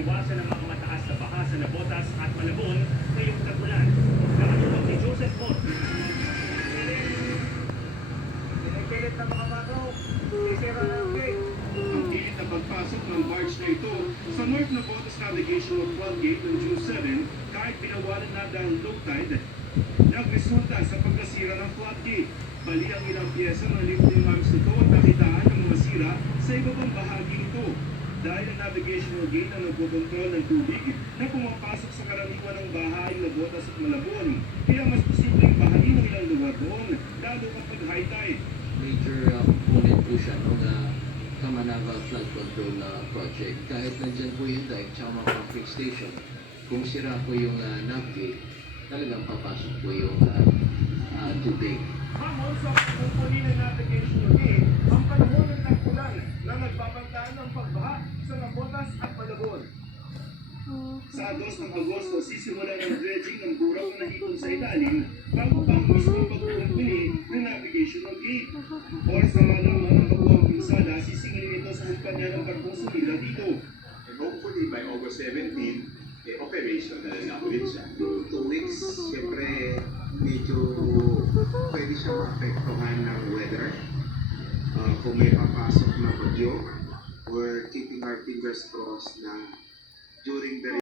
maiwasan ang mga mataas na baha sa Navotas at Malabon ngayong tag-ulan. Nakatulong si Joseph Mott. Pinipilit ng mga bakaw, sisira ng gate. Ang pilit na pagpasok ng barge na ito sa North Navotas Navigational Floodgate ng June 7 kahit binawalan na dahil low tide, nagresulta sa pagkasira ng floodgate. Bali ang ilang pyesa ng lifting arms nito at nakitaan ng mga sira sa iba pang bahagi nito. Dahil ang navigational gate ang nagpokontrol ng tubig na pumapasok sa karaniwan ng bahay na Navotas at Malabon. Kaya mas posibleng bahain ng ilang lugar doon, lalo kapag high tide. Major component po siya ng Kamanava Flood Control Project. Kahit nandyan po yung dike tsaka mga pumping station, kung sira po yung nav gate, talagang papasok po yung tubig. Hamon sa pagpupuli ng navigational gate, ang panahon ng tag-ulan na nagbabantaan ng pagbaha sa Navotas at Malabon. Sa 2 ng Agosto, sisimulan ang dredging ng buraw na nahipon sa ilalim bago pa ang mismong pagpupuli ng navigational gate. Oras naman ng mga baguang pinsala, sisingilin ito sa kumpanya ng barkong sumila dito. And hopefully by August 17, operational na ulit siya. 2 weeks, siyempre medyo pwede siya maapektuhan ng weather. Kung may papasok na bagyo, we're keeping our fingers crossed na during the